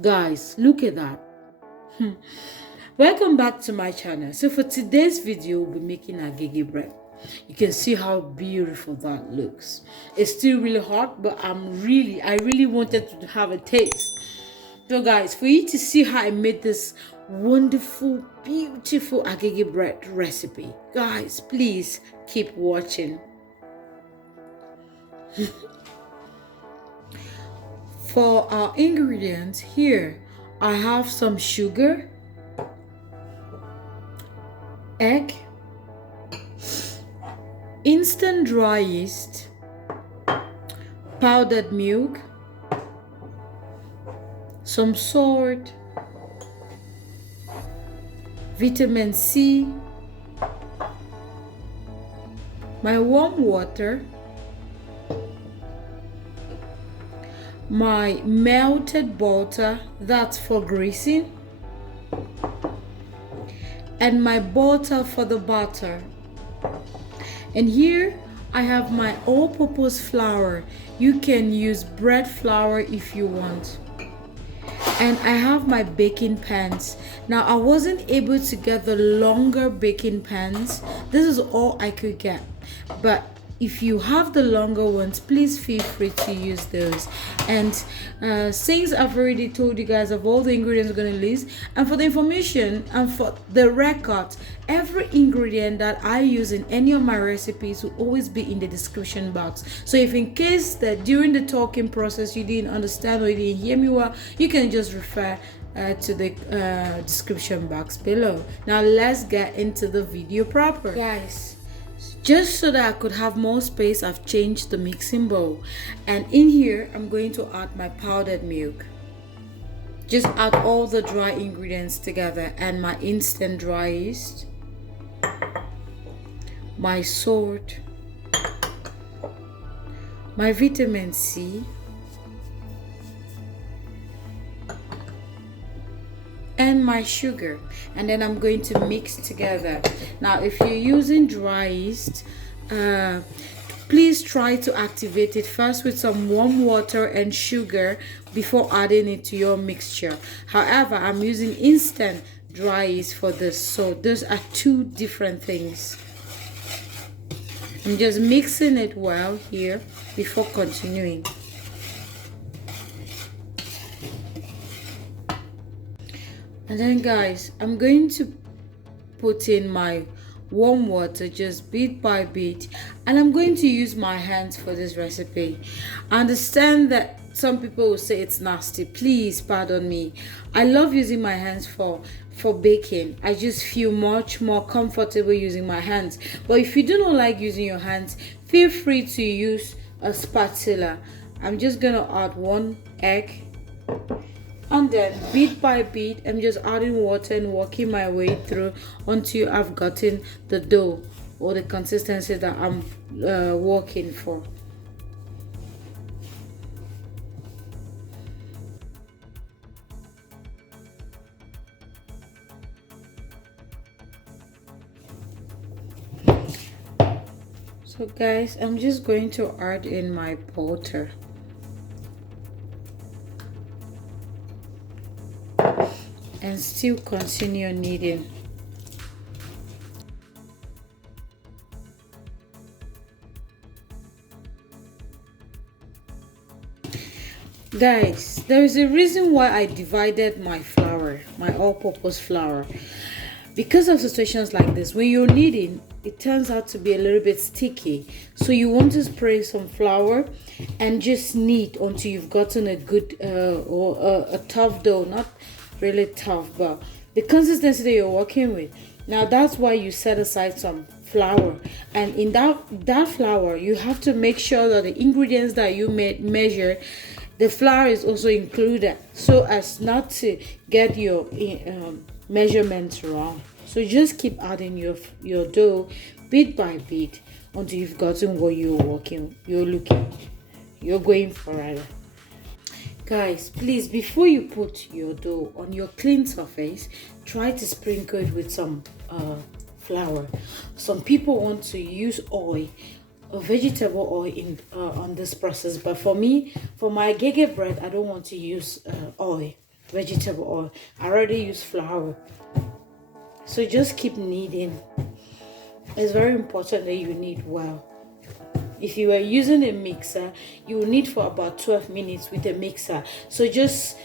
Guys, look at that. Welcome back to my channel. So for today's video, we'll be making agege bread. You can see how beautiful that looks. It's still really hot, but I really wanted to have a taste. So guys, for you to see how I made this wonderful, beautiful agege bread recipe, guys, please keep watching. For our ingredients here, I have some sugar, egg, instant dry yeast, powdered milk, some salt, vitamin C, my warm water, my melted butter, that's for greasing, and my butter for the batter. And here I have my all-purpose flour. You can use bread flour if you want. And I have my baking pans. Now I wasn't able to get the longer baking pans. This is all I could get, but if you have the longer ones, please feel free to use those. And since I've already told you guys of all the ingredients we're going to list, and for the information and for the record, every ingredient that I use in any of my recipes will always be in the description box. So if in case that during the talking process you didn't understand or you didn't hear me well, you can just refer to the description box below. Now let's get into the video proper, guys. Just so that I could have more space, I've changed the mixing bowl, and in here I'm going to add my powdered milk. Just add all the dry ingredients together, and my instant dry yeast, my salt, my vitamin C, and my sugar, and then I'm going to mix together. Now if you're using dry yeast, please try to activate it first with some warm water and sugar before adding it to your mixture. However, I'm using instant dry yeast for this, so those are two different things. I'm just mixing it well here before continuing. And then guys, I'm going to put in my warm water just bit by bit, and I'm going to use my hands for this recipe. I understand that some people will say it's nasty. Please pardon me. I love using my hands for baking. I just feel much more comfortable using my hands. But if you do not like using your hands, feel free to use a spatula. I'm just gonna add one egg, and then bit by bit I'm just adding water and working my way through until I've gotten the dough or the consistency that I'm working for. So guys, I'm just going to add in my butter. And still continue kneading. Guys, there is a reason why I divided my flour, my all-purpose flour. Because of situations like this, when you're kneading, it turns out to be a little bit sticky. So you want to spray some flour and just knead until you've gotten a good or a tough dough, not really tough, but the consistency that you're working with. Now that's why you set aside some flour, and in that flour you have to make sure that the ingredients that you measure, the flour is also included, so as not to get your measurements wrong. So just keep adding your dough bit by bit until you've gotten what you're going for rather. Guys, please, before you put your dough on your clean surface, try to sprinkle it with some flour. Some people want to use oil, a vegetable oil in on this process, but for me, for my agege bread, I don't want to use oil. vegetable oil. I already use flour. So just keep kneading. It's very important that you knead well. If you are using a mixer, you will knead for about 12 minutes with a mixer. So just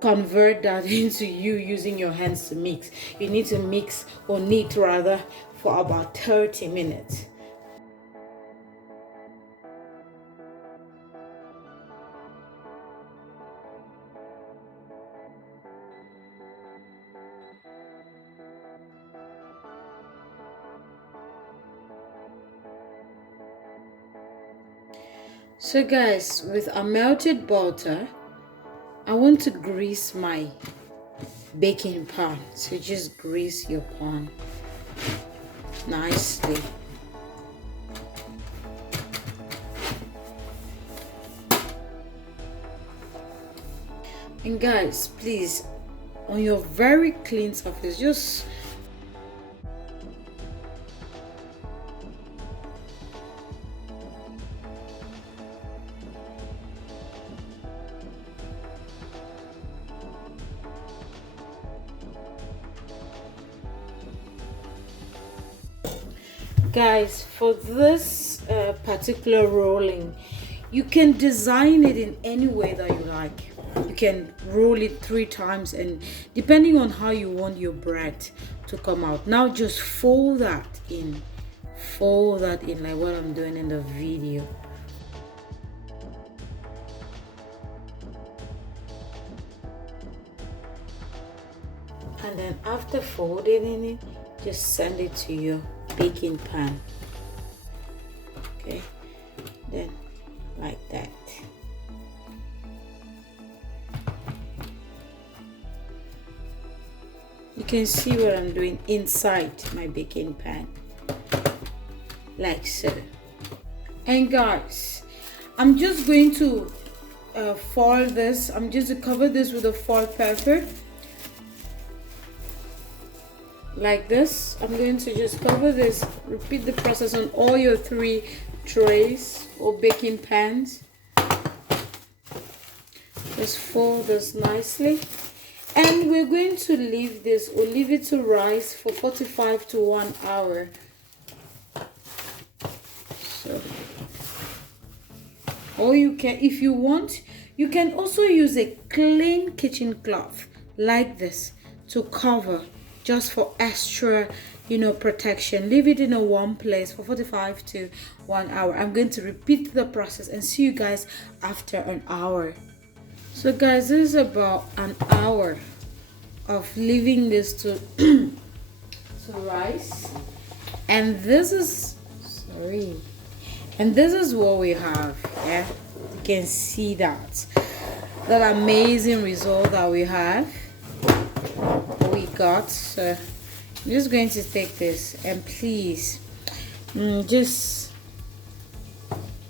convert that into you using your hands to mix. You need to mix or knead rather for about 30 minutes. So guys, with a melted butter, I want to grease my baking pan. So just grease your pan nicely. And guys, please, on your very clean surface, just guys, for this particular rolling, you can design it in any way that you like. You can roll it 3 times, and depending on how you want your bread to come out. Now just fold that in like what I'm doing in the video. And then after folding it, just send it to your baking pan. Okay, then like that. You can see what I'm doing inside my baking pan, like so. And guys, I'm just going to foil this. I'm just going to cover this with a foil paper like this. I'm going to just cover this. Repeat the process on all your 3 trays or baking pans. Just fold this nicely, and we're going to leave this or leave it to rise for 45 to 1 hour. So, or you can, if you want, you can also use a clean kitchen cloth like this to cover, just for extra, protection. Leave it in a warm place for 45 to 1 hour. I'm going to repeat the process and see you guys after an hour. So guys, this is about an hour of leaving this to rise, and this is what we have. Yeah, you can see that amazing result that we got. So I'm just going to take this, and please, I'm just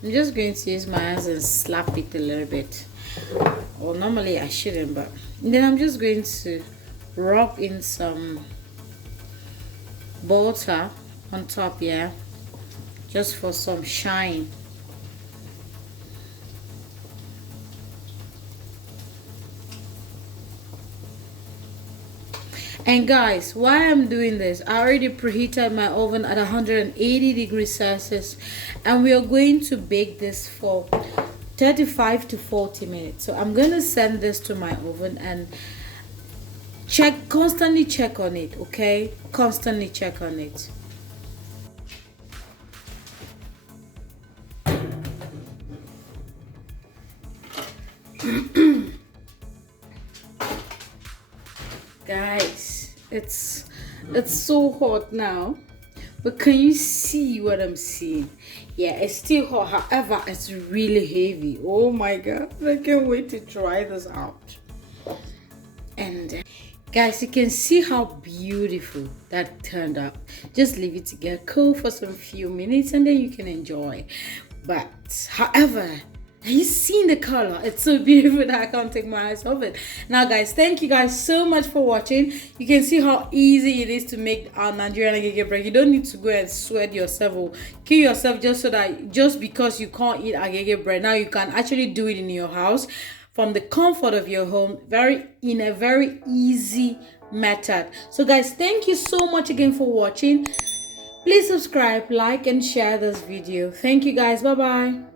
going to use my hands and slap it a little bit. Well, normally I shouldn't, but then I'm just going to rub in some butter on top, yeah, just for some shine. And guys, why I'm doing this, I already preheated my oven at 180 degrees Celsius, and we are going to bake this for 35 to 40 minutes. So I'm going to send this to my oven and constantly check on it, okay? Constantly check on it. Guys, it's so hot now, but can you see what I'm seeing? Yeah, it's still hot, however it's really heavy. Oh my god, I can't wait to try this out. And guys, you can see how beautiful that turned out. Just leave it to get cool for some few minutes and then you can enjoy. But however, have you seen the color? It's so beautiful that I can't take my eyes off it. Now guys, thank you guys so much for watching. You can see how easy it is to make our Nigerian agege bread. You don't need to go and sweat yourself or kill yourself just because you can't eat agege bread. Now you can actually do it in your house. from the comfort of your home, in a very easy method. So guys, thank you so much again for watching. Please subscribe, like and share this video. Thank you guys. Bye bye.